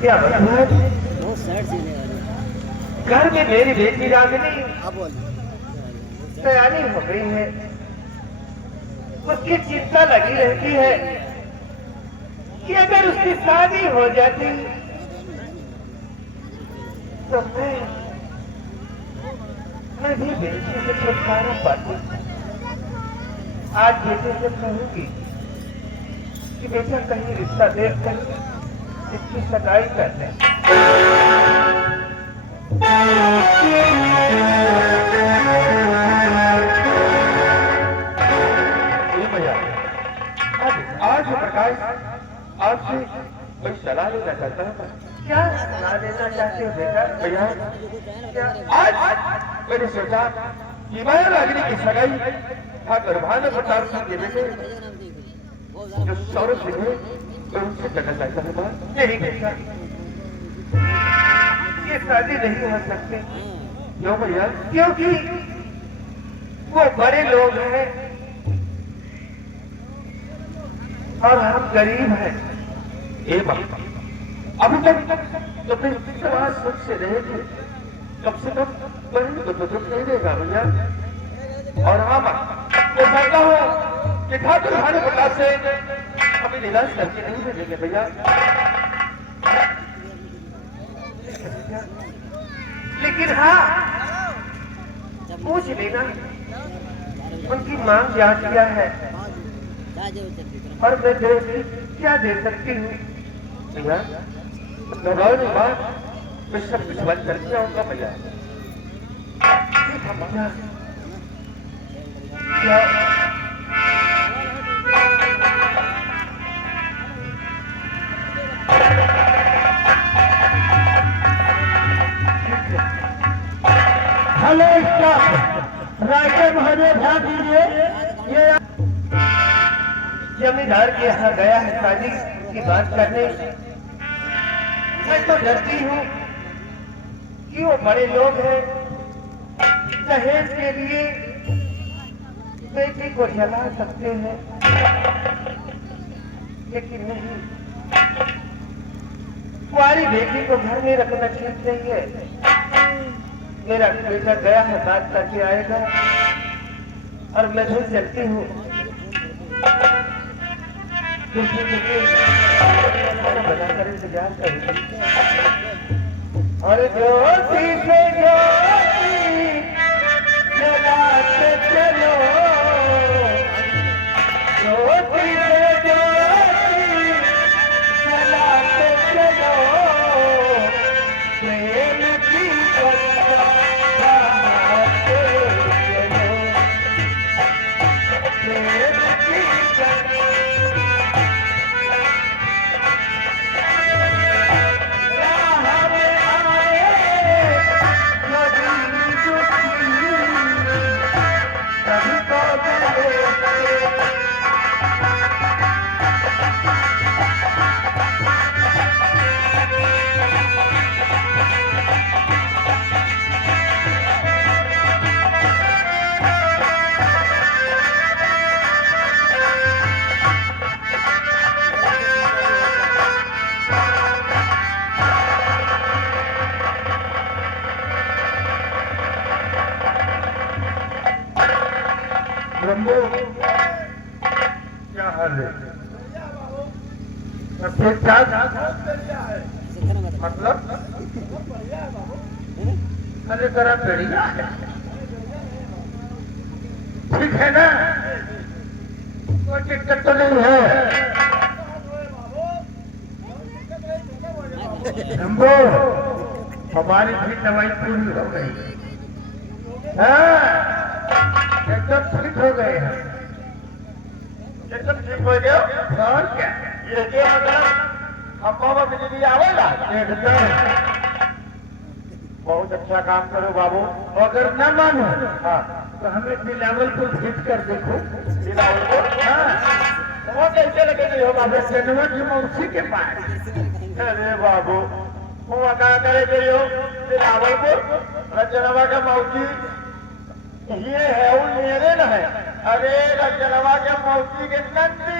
क्या मतलब? घर में मेरी बेटी रागिनी तैयारी हो गई है, उसकी चिंता लगी रहती है कि अगर उसकी शादी हो जाती तो मैं भी बेटी से छुटकारा पाती। आज बेटे से कहूंगी कि बेटा कहीं रिश्ता देख कर इसकी सगाई कर दे। भैया आज प्रकाश आपसे कोई सलाह लेना चाहता हूँ। क्या सलाह लेना चाहते हो बेटा? भैया क्या आज मैंने सोचा कि मैं रागिनी की सगाई ठाकुर भानु प्रताप सिंह के बेटे जो सौरभ सिंह है मैं उनसे करना चाहता हूँ। नहीं बेटा, ये शादी नहीं हो सकती। क्यों भैया? क्योंकि वो बड़े लोग हैं और हम गरीब हैं। अभी तक तो फिर सवाल सोच से रहे थे, कम से कम बहन को तो दुख नहीं देगा भैया। और हाँ मैं चाहता हूँ कि ठाकुर भानु प्रताप से हमें निराश करके नहीं भेजेंगे भैया। लेकिन हाँ पूछ लेना उनकी मांग क्या किया है और मैं क्या दे सकती हूँ भैया। मैं सब कुछ बंद करके आऊंगा भैया। हेलो स्टाफ, राइटर महोदय ध्यान दीजिए। ये जमींदार के यहाँ गया है शादी की बात करने। मैं तो डरती हूँ कि वो बड़े लोग हैं, दहेज के लिए बेटी को जला सकते हैं। लेकिन नहीं, कुंवारी बेटी को घर में रखना ठीक नहीं है। मेरा बेटा गया है, बात करके आएगा और मैं भी चलती हूँ। बनाकर इंतजार करूंगी। और ज्योति से ज्योति जलाते चलो, ज्योति से ज्योति जलाते चलो, प्रेम की क्या हाल है? ठीक ठाक मतलब? अरे जरा बढ़िया है, ठीक है ना? कोई दिक्कत तो नहीं है। हमको हमारी भी दवाई पूरी हो गई, एकदम ठीक हो गए हैं, एकदम ठीक हो गया। और क्या ये क्या मतलब अम्मा में बिजली आवेगा एकदम। बहुत अच्छा काम करो बाबू। अगर न मानो हाँ तो हमें बिलावलपुर भेज कर देखो। बिलावलपुर हाँ वो कैसे लगेगी हो बाबू? जनवा की मौसी के पास। अरे बाबू वो क्या करे हो बिलावलपुर? जनवा का मौसी ये है वो मेरे न है। अरे रजनवा के मौसी के नंदी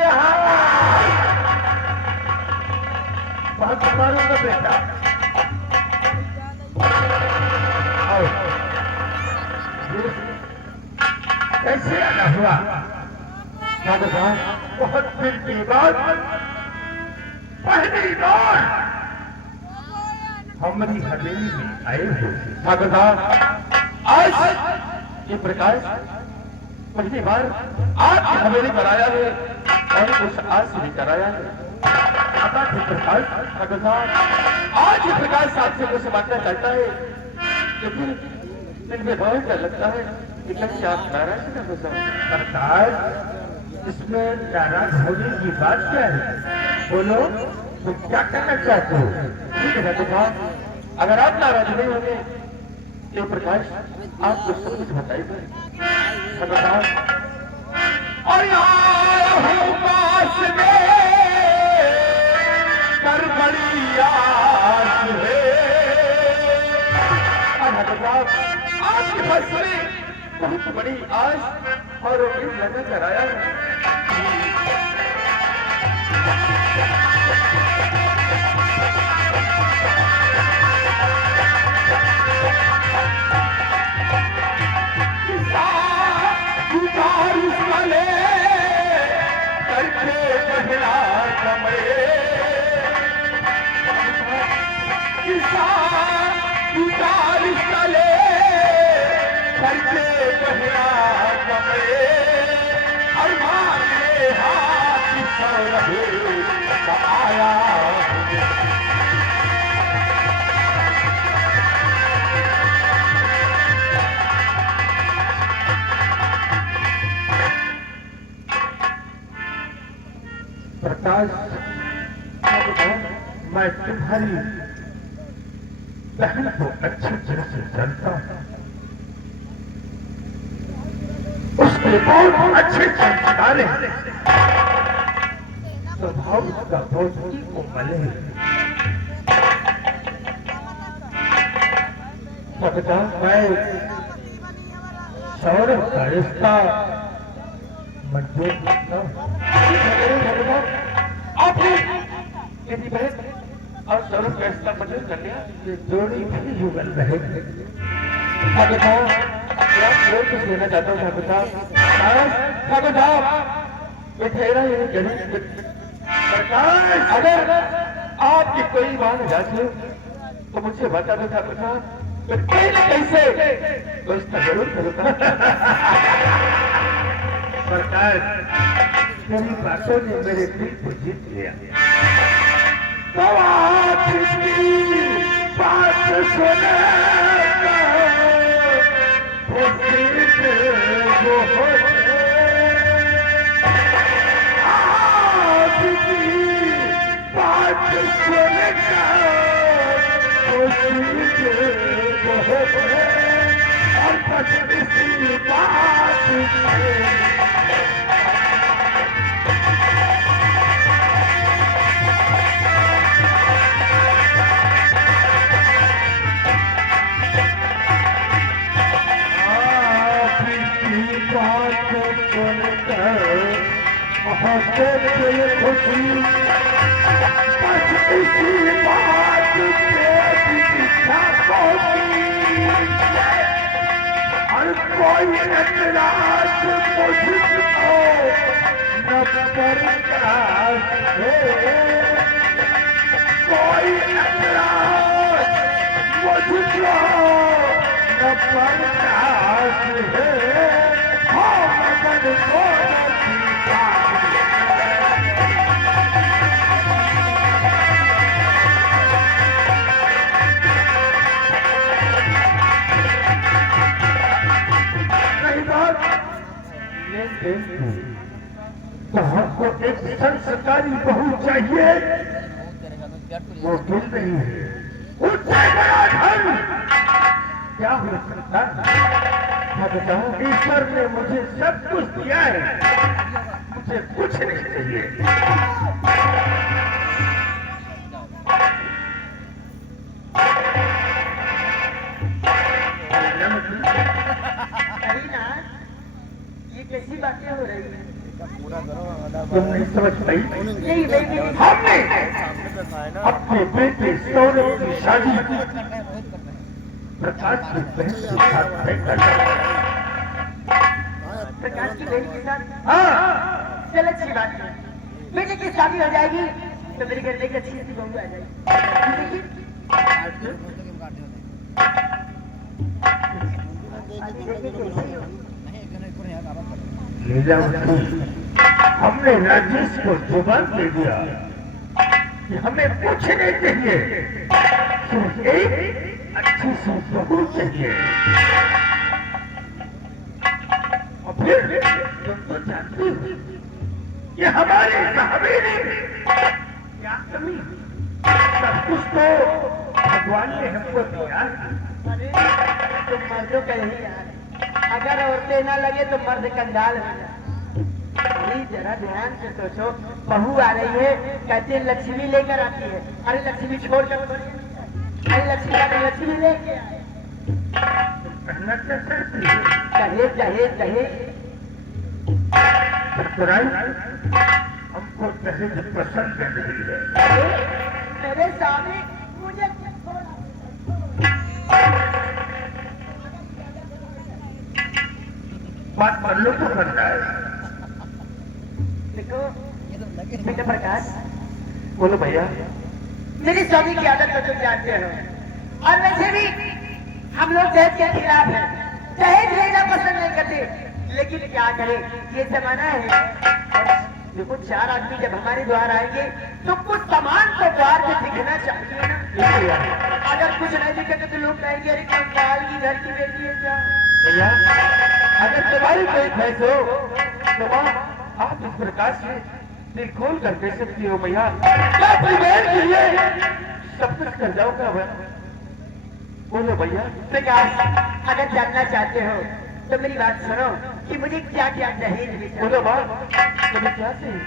बहुत मारूंगा बेटा। आओ। कैसे आना हुआ? बहुत दिन की बात, पहली बार हमारी हवेली में आए हो आज ये प्रकाश पहली बार आपकी हवेली पर आया है और उस आज से भी कराया है। प्रकाश आज ये प्रकाश आपसे कुछ बांटना चाहता है, लेकिन इनमें बहुत डर लगता है कि कहीं आप नाराज न हो जाए। प्रकाश, इसमें नाराज होने की बात क्या है? बोलो, तुम क्या करना चाहते हो? ठीक है प्रकाश, अगर आप नाराज नहीं होंगे तो प्रकाश आपको सब कुछ बताएगा। और पास में कर बड़ी आस है आपके पास में बहुत बड़ी आस और उम्मीद लगा कर आया है। प्रकाश, मैं तुम्हारी बहन को अच्छी तरह से जानता हूँ। उसके बहुत अच्छे संस्कार हैं, स्वभाव उसका बहुत ही कोमल है। मैं सौरभ का रिश्ता मंजूर करता हूँ। आपने मेरी बहन और सौरभ का रिश्ता मंजूर कर लिया, ये जोड़ी भी युगल रहेगी। ठाकुर कुछ लेना चाहता हूँ। ठाकुर साहब, ये ठहरा ये गरीब प्रकाश, अगर आपकी कोई बात जांच हो तो मुझे बता दो ठाकुर साहब, तो कहीं न कैसे तो इसका जरूर करूँगा। प्रकाश, मेरी बातों ने मेरे दिल को जीत लिया। तो आपकी बात सुने बात सुनकर और पछली बात खुशी बस इसी बात हर कोई एतराज मुझको न करता है, कोई एतराज मुझको न करता है। हाँ मगन को तो हमको एक संस्कारी बहू चाहिए, वो मिल रही है। उससे बड़ा धन क्या हो सकता है? ईश्वर ने मुझे सब कुछ दिया है, मुझे कुछ नहीं चाहिए। कैसी बातें हो रही है? तुम नहीं समझ पाई? नहीं, हमने अब अपने बेटे सौरभ की शादी प्रकाश की बहन के साथ तय कर प्रकाश की बहन के साथ? हाँ, चल अच्छी बात है। बेटे की शादी हो जाएगी तो मेरे घर में एक अच्छी सी बहू आ जाएगी। लीलावती, हमने राजेश को जुबान दे दिया कि हमें कुछ नहीं चाहिए, सिर्फ एक अच्छी सी बहू चाहिए। और फिर तुम तो जानती हो ये हमारे साहबी ने क्या कमी, सब कुछ तो भगवान ने हमको दिया। अरे तुम मर्दों का यही यार, अगर औरतें ना लगे तो मर्द कंगाल हो जाए। जरा ध्यान से सोचो, बहू आ रही है, कहते हैं लक्ष्मी लेकर आती है। अरे लक्ष्मी छोड़कर थोड़ी नहीं जाती। अरे लक्ष्मी आती, लक्ष्मी लेके आए। कहना क्या चाहती है? दहेज दहेज दहेज। हमको दहेज पसंद नहीं है। अरे मेरे सामने मुझे बात कर लो तो करता है। देखो बेटा प्रकाश, बोलो भैया। मेरी शादी की आदत तो तुम जानते हो, और वैसे भी हम लोग दहेज के खिलाफ हैं। दहेज लेना पसंद नहीं करते, लेकिन क्या करें, ये जमाना है। और देखो चार आदमी जब हमारे द्वार आएंगे तो कुछ सामान तो द्वार पे दिखना चाहिए ना। अगर कुछ नहीं दिखेगा तो लोग कहेंगे अरे कंगाल की घर की बेटी है क्या। भैया, अगर तुम्हारी कोई ख्वाहिश हो तो माँ आप इस प्रकार से दिल खोल कर दे सकती हो भैया। मैं अपनी बहन के लिए सब कुछ कर जाऊंगा भैया। बोलो भैया। प्रकाश, अगर जानना चाहते हो तो मेरी बात सुनो कि मुझे क्या क्या दहेज में चाहिए। बोलो माँ, तुम्हें क्या चाहिए?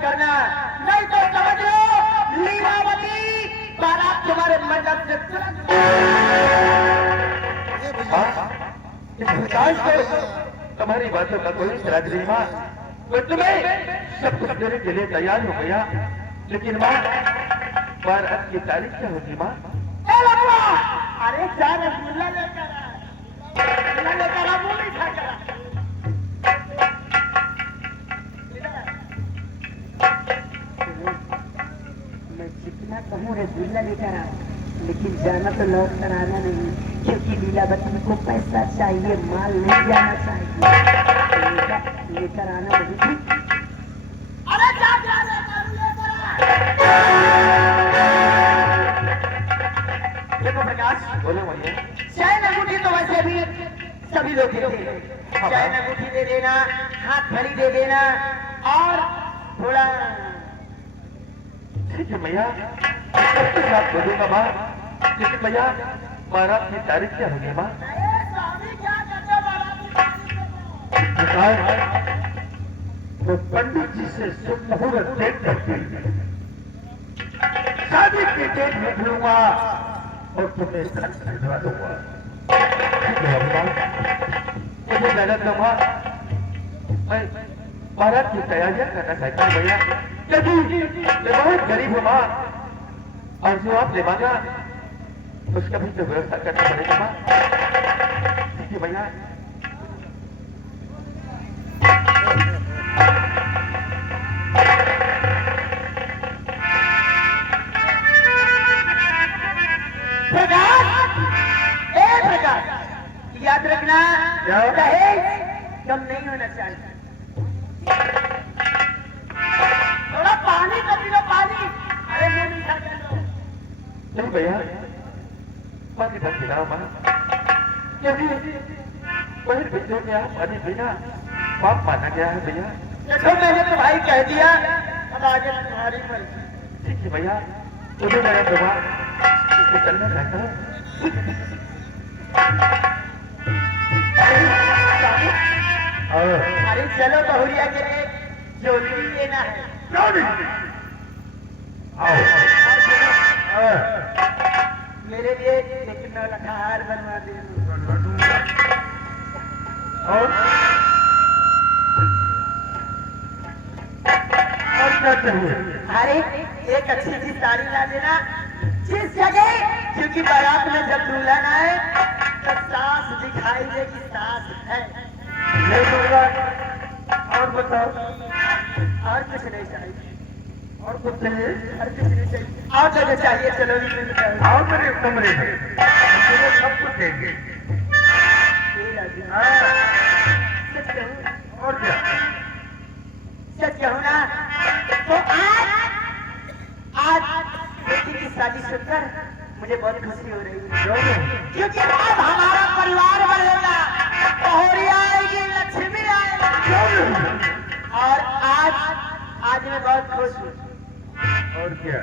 करना नहीं तो समझ लो लीलावती बारात तुम्हारे मंडप से तुरंत। तुम्हारी बातों का कोई इतराज नहीं माँ। मैं तुम्हें सब कुछ देने के लिए तैयार हो गया, लेकिन माँ बारात की तारीख क्या होगी माँ? अरे चार रसगुल्ला लेकर आ, वो नहीं खा कर। मैं जितना कहूँ रसगुल्ला लेकर आ, लेकिन जाना तो लौट कर आना नहीं, क्योंकि लीलावती को पैसा चाहिए, माल नहीं जाना चाहिए। लेकर आना वही ठीक। अरे देखो प्रकाश, बोलो भैया। चैन अंगूठी तो वैसे भी सभी लोग देते हैं। चैन अंगूठी दे देना, हाथ घड़ी दे देना, और थोड़ा ठीक है भैया, सबके साथ बोलूंगा माँ। लेकिन भैया बारात की तारीख क्या होगी माँ? मैं पंडित जी से शुभ मुहूर्त देख करके शादी की डेट लिख लूंगा और तुम्हें घर भिजवा दूंगा। मुझे लगा था माँ, मैं बारात की तैयारियां करना चाहता हूँ भैया, क्योंकि मैं बहुत गरीब हूँ माँ, और जो आपने मांगा उसका भी तो व्यवस्था करना पड़ेगा माँ। ठीक है भैया। दहेज कम नहीं होना चाहिए। थोड़ा पानी तो पी लो, पानी। अरे मुंह मीठा कर लो। नहीं भैया, पानी मत पिलाओ माँ, क्योंकि पहले बच्चों में आप पानी पीना पाप माना गया है भैया। देखो मैंने तो भाई कह दिया, अब आगे तुम्हारी मर्जी। ठीक है भैया, मुझे मेरा दिमाग इसको चलने रहता है। अरे चलो बहुरिया के लिए ज्योति लेना है। मेरे लिए एक नौलखा हार बनवा दे। और क्या चाहिए? अरे एक अच्छी सी साड़ी ला देना, जिस जगह, क्योंकि बारात में जब दुल्हन आए तो सास दिखाई देगी, सास है। ले दूंगा। और बताओ, और कुछ नहीं चाहिए, और कुछ चाहिए? और कुछ नहीं चाहिए। और जगह चाहिए, चलो भी मिल जाए। आओ मेरे कमरे में, तुम्हें सब कुछ देंगे। हाँ, सच कहूँ, और क्या? सच कहूँ ना, तो आज बेटी की शादी सुनकर मुझे बहुत खुशी हो रही है, क्योंकि अब हमारा परिवार बढ़ेगा, बहुरिया आएगी, लक्ष्मी आएगी। और आज मैं बहुत खुश हूँ। और क्या?